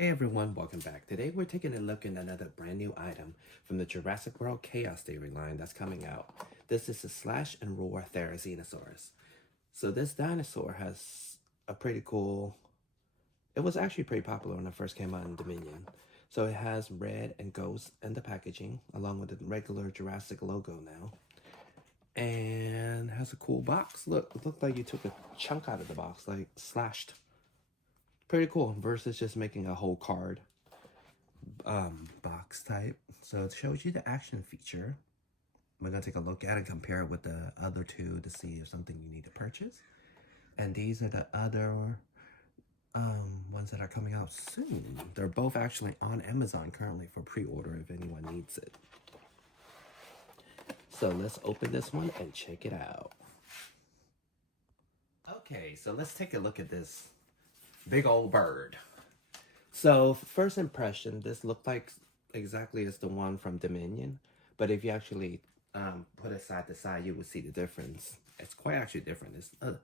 Hey everyone, welcome back. Today we're taking a look at another brand new item from the Jurassic World Chaos Theory line that's coming out. This is the Slash and Roar Therizinosaurus. So this dinosaur has a pretty cool, it was actually pretty popular when it first came out in Dominion. So it has red and ghost in the packaging, along with the regular Jurassic logo now. And has a cool box. Look, it looked like you took a chunk out of the box, like slashed. Pretty cool versus just making a whole card box type. So it shows you the action feature. We're gonna take a look at it and compare it with the other two to see if something you need to purchase. And these are the other ones that are coming out soon. They're both actually on Amazon currently for pre-order if anyone needs it. So let's open this one and check it out. Okay, so let's take a look at this big old bird. So first impression, this looked like exactly as the one from Dominion, but if you actually put it side to side, you would see the difference. It's quite actually different. It's a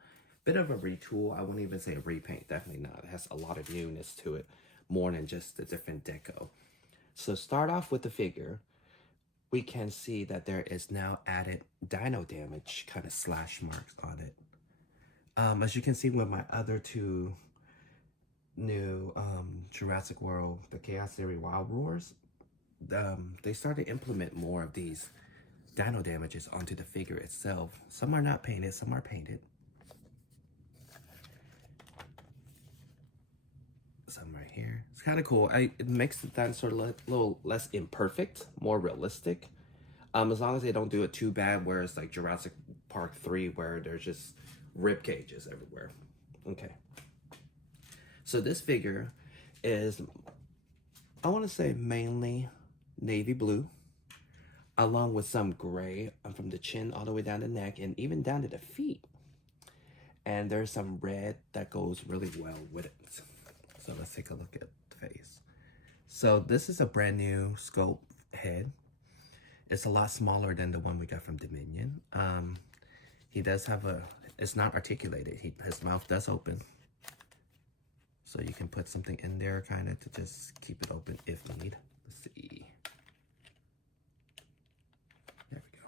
bit of a retool. I wouldn't even say a repaint. Definitely not. It has a lot of newness to it, more than just the different deco. So start off with the figure. We can see that there is now added dino damage kind of slash marks on it. As you can see with my other two new Jurassic World, the Chaos Theory Wild Roars, they started to implement more of these dino damages onto the figure itself. Some are not painted, some are painted. Some right here. It's kind of cool. It makes the dinosaur a little less imperfect, more realistic. As long as they don't do it too bad, where it's like Jurassic Park 3, where there's just rib cages everywhere. Okay. So this figure is, I want to say, mainly navy blue, along with some gray from the chin all the way down the neck and even down to the feet. And there's some red that goes really well with it. So let's take a look at the face. So this is a brand new sculpt head. It's a lot smaller than the one we got from Dominion. He does have it's not articulated. His mouth does open. So you can put something in there kind of to just keep it open if need. Let's see. There we go.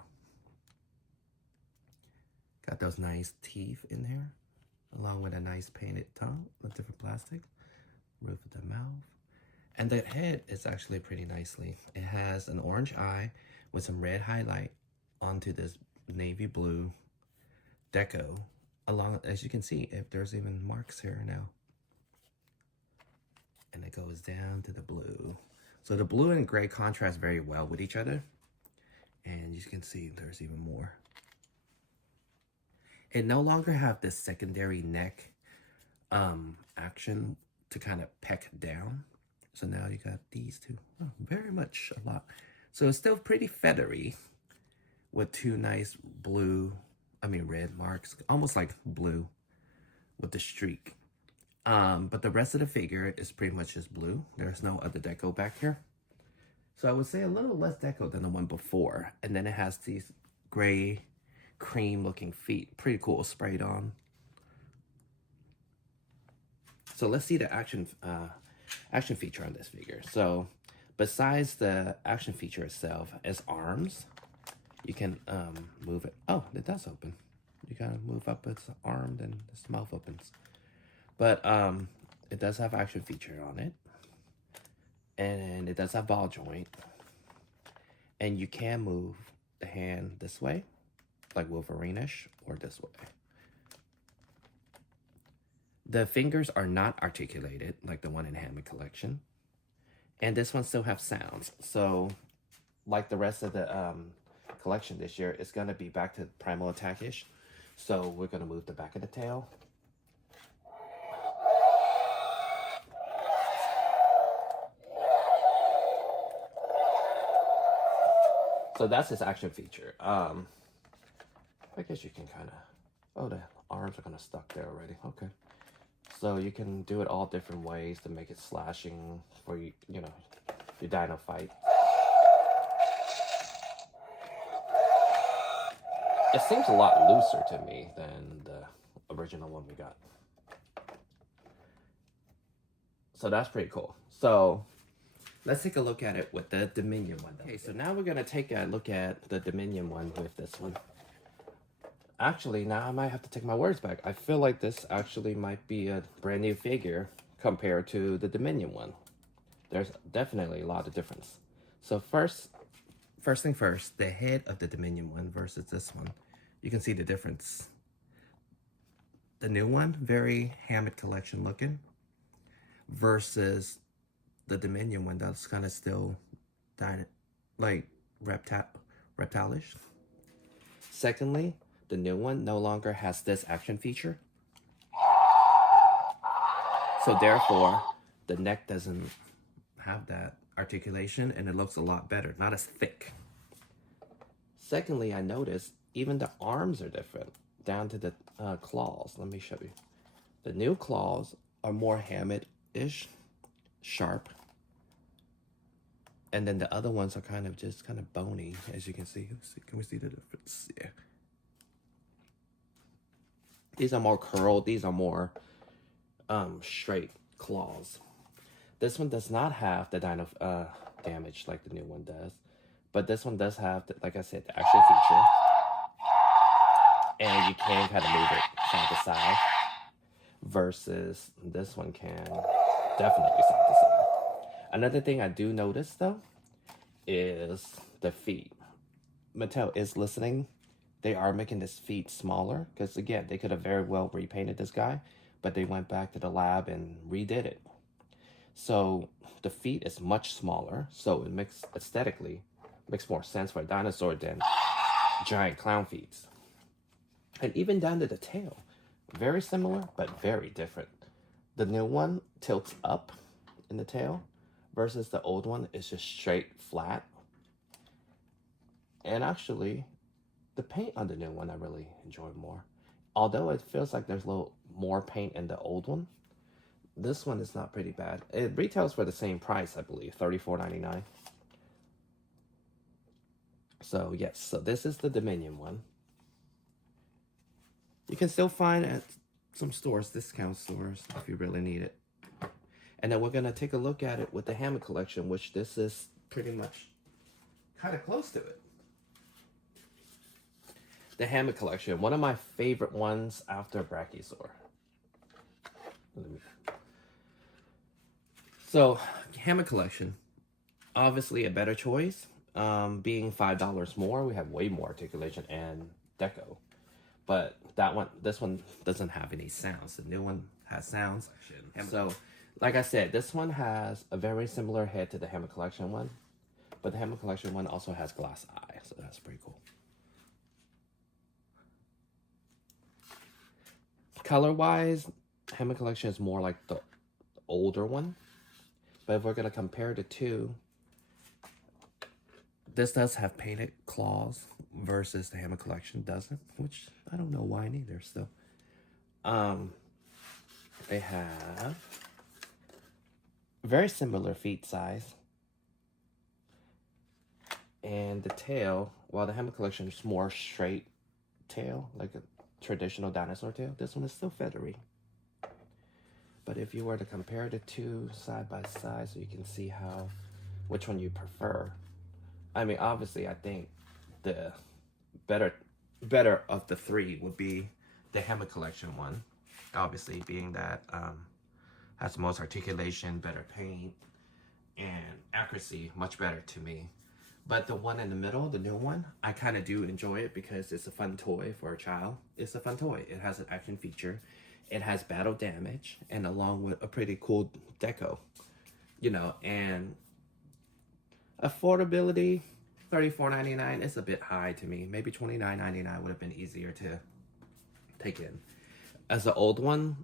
Got those nice teeth in there, along with a nice painted tongue with different plastic. Roof of the mouth. And the head is actually pretty nicely. It has an orange eye with some red highlight onto this navy blue deco. Along, as you can see, if there's even marks here now. And it goes down to the blue. So the blue and gray contrast very well with each other. And you can see there's even more. It no longer have this secondary neck action to kind of peck down. So now you got these two. Oh, very much a lot. So it's still pretty feathery with two nice red marks, almost like blue with the streak. But the rest of the figure is pretty much just blue. There's no other deco back here. So I would say a little less deco than the one before. And then it has these gray, cream looking feet. Pretty cool, sprayed on. So let's see the action feature on this figure. So besides the action feature itself, as arms, you can move it. Oh, it does open. You gotta move up its arm, then its mouth opens. But it does have action feature on it. And it does have ball joint. And you can move the hand this way, like Wolverine-ish, or this way. The fingers are not articulated, like the one in Hammond Collection. And this one still have sounds. So, like the rest of the collection this year, it's going to be back to Primal Attack-ish. So we're going to move the back of the tail. So that's his action feature. I guess you can kind of... Oh, the arms are kind of stuck there already. Okay. So you can do it all different ways to make it slashing for, your dino fight. It seems a lot looser to me than the original one we got. So that's pretty cool. So let's take a look at it with the Dominion one. Okay, so now we're gonna take a look at the Dominion one with this one. Actually, now I might have to take my words back. I feel like this actually might be a brand new figure compared to the Dominion one. There's definitely a lot of difference. So first thing first, the head of the Dominion one versus this one. You can see the difference. The new one, very Hammett collection looking, versus the Dominion one that's kind of still like reptilish. Secondly, the new one no longer has this action feature. So therefore, the neck doesn't have that articulation and it looks a lot better, not as thick. Secondly, I noticed even the arms are different, down to the claws. Let me show you. The new claws are more Hammett-ish, sharp. And then the other ones are kind of bony, as you can see. Can we see the difference? Yeah. These are more curled. These are more straight claws. This one does not have the dino damage like the new one does. But this one does have, like I said, the action feature. And you can kind of move it side to side. Versus this one can definitely side to side. Another thing I do notice, though, is the feet. Mattel is listening. They are making this feet smaller. Because, again, they could have very well repainted this guy. But they went back to the lab and redid it. So the feet is much smaller. So it makes, aesthetically, makes more sense for a dinosaur than giant clown feet. And even down to the tail. Very similar, but very different. The new one tilts up in the tail versus the old one is just straight flat. And actually, the paint on the new one I really enjoy more. Although it feels like there's a little more paint in the old one, this one is not pretty bad. It retails for the same price, I believe, $34.99. So yes, so this is the Dominion one. You can still find at some stores, discount stores, if you really need it. And then we're going to take a look at it with the Hammett collection, which this is pretty much kind of close to it. The Hammett collection, one of my favorite ones after Brachiosaur. So, Hammett collection, obviously a better choice. Being $5 more, we have way more articulation and deco. But this one doesn't have any sounds. The new one has sounds. So, like I said, this one has a very similar head to the Hammett collection one. But the Hammett collection one also has glass eye. So that's pretty cool. Color-wise, Hammett collection is more like the older one. But if we're going to compare the two, this does have painted claws versus the Hammett collection doesn't, which I don't know why neither still. They have very similar feet size. And the tail, while the Hammett collection is more straight tail, like a traditional dinosaur tail, this one is still feathery. But if you were to compare the two side by side so you can see which one you prefer. I mean, obviously, I think the better of the three would be the Hammett collection one. Obviously, being that has the most articulation, better paint, and accuracy, much better to me. But the one in the middle, the new one, I kind of do enjoy it because it's a fun toy for a child. It's a fun toy. It has an action feature. It has battle damage, and along with a pretty cool deco, you know, and affordability, $34.99 is a bit high to me. Maybe $29.99 would have been easier to take in. As the old one,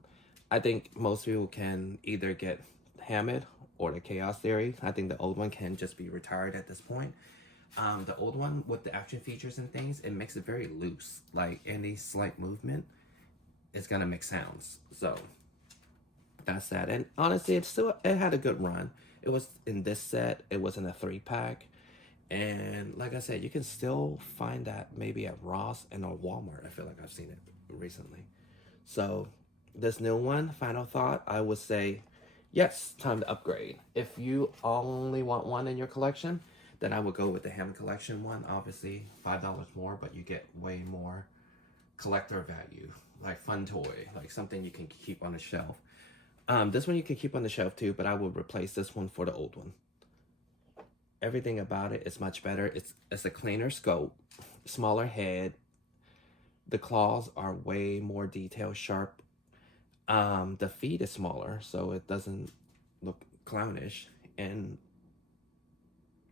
I think most people can either get Hammett or the Chaos Theory. I think the old one can just be retired at this point. The old one with the action features and things, it makes it very loose. Like any slight movement, it's gonna make sounds. So that's that. And honestly, it had a good run. It was in this set. It was in a 3-pack. And like I said, you can still find that maybe at Ross and or Walmart. I feel like I've seen it recently. So this new one, final thought, I would say Yes, time to upgrade. If you only want one in your collection, then I would go with the Hammond Collection one. Obviously, $5 more, but you get way more collector value, like fun toy, like something you can keep on the shelf. This one you can keep on the shelf too, but I will replace this one for the old one. Everything about it is much better. It's a cleaner scope, smaller head. The claws are way more detailed, sharp. The feet is smaller, so it doesn't look clownish, and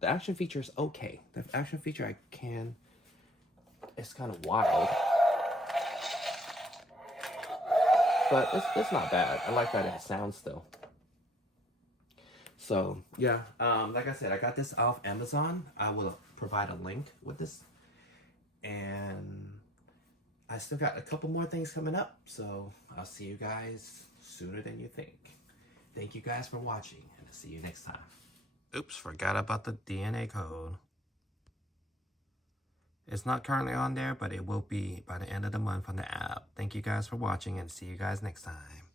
the action feature is okay. The action feature it's kind of wild, but it's not bad. I like that it sounds still. So yeah, like I said, I got this off Amazon. I will provide a link with this, and I still got a couple more things coming up. So I'll see you guys sooner than you think. Thank you guys for watching, and I'll see you next time. Oops, forgot about the DNA code. It's not currently on there, but it will be by the end of the month on the app. Thank you guys for watching, and see you guys next time.